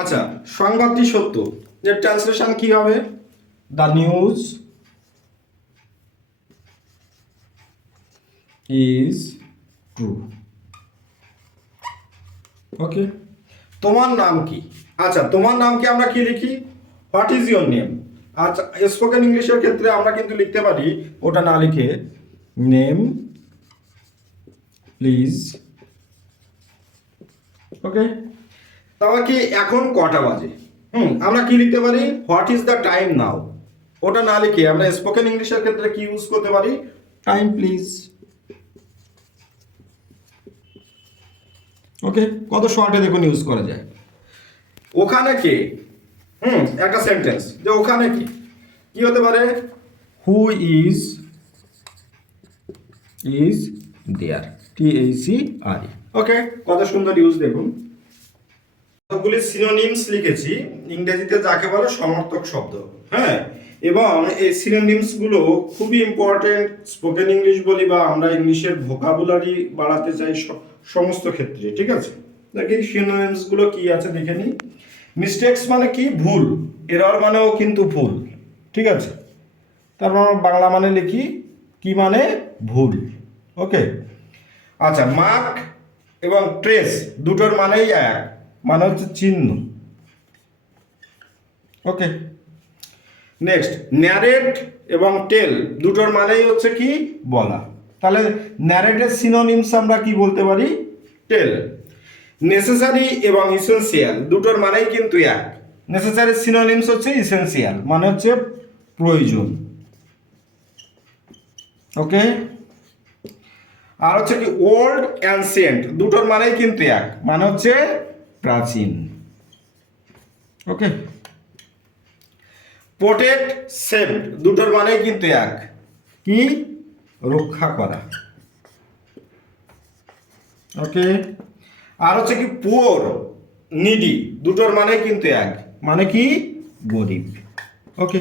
আচ্ছা, সংবাদটি সত্য, এর ট্রান্সলেশন কি হবে? The news is true. Okay, তোমার নাম কি? আচ্ছা, তোমার নামকে আমরা কি লিখি? What is your name. আচ্ছা, স্পোকেন ইংলিশের ক্ষেত্রে আমরা কিন্তু লিখতে পারি ওটা না লিখে নেম প্লিজ। ওকে, তাহলে কি এখন কটা বাজে? আমরা কি লিখতে পারি? হোয়াট ইজ দ্য টাইম নাও। ওটা না লিখে আমরা স্পোকেন ইংলিশের ক্ষেত্রে কি ইউজ করতে পারি? Time please. ওকে, কত শর্টে দেখুন ইউজ করা যায়। ওখানে কে? একটা সেন্টেন্স যে ওখানে কি কি হতে পারে? Who is there, THERE। ওকে, কত সুন্দর ইউজ দেখুন। কতগুলি সিনোনিমস লিখেছি, ইংরেজিতে যাকে বলে সমর্থক শব্দ। হ্যাঁ, এবং এই সিনোনিমস গুলো খুবই ইম্পর্টেন্ট। স্পোকেন ইংলিশ বলি বা আমরা ইংলিশের ভোকাবুলারি বাড়াতে চাই সমস্ত ক্ষেত্রে, ঠিক আছে? দেখি সিনোনিমস গুলো কি আছে দেখে নিই। মিস্টেক্স মানে কি? ভুল। এরর মানেও কিন্তু ভুল, ঠিক আছে? তারপর আমরা বাংলা মানে লিখি কি মানে? ভুল। ওকে, আচ্ছা, মার্ক এবং ট্রেস দুটোর মানেই এক, মানে হচ্ছে চিহ্ন। ওকে, নেক্সট, ন্যারেট এবং টেল দুটোর মানেই হচ্ছে কি? বলা। তাহলে ন্যারেটের সিনোনিমস আমরা কি বলতে পারি? টেল। নেসেসারি এবং ইসেনশিয়াল দুটোর মানেই কিন্তু এক। নেসেসারি সিনোনিমস হচ্ছে ইসেনশিয়াল, মানে হচ্ছে প্রয়োজন। ওকে, আর হচ্ছে কি? ওল্ড অ্যানসিয়েন্ট দুটোর মানেই কিন্তু এক, মানে হচ্ছে প্রাচীন। ওকে, প্রোটেক্ট, সেভ দুটোর মানেই কিন্তু এক, কি? রক্ষা করা। ওকে, আর হচ্ছে কি? পুওর, নিডি দুটোর মানেই কিন্তু এক, মানে কি? গরিব। ওকে।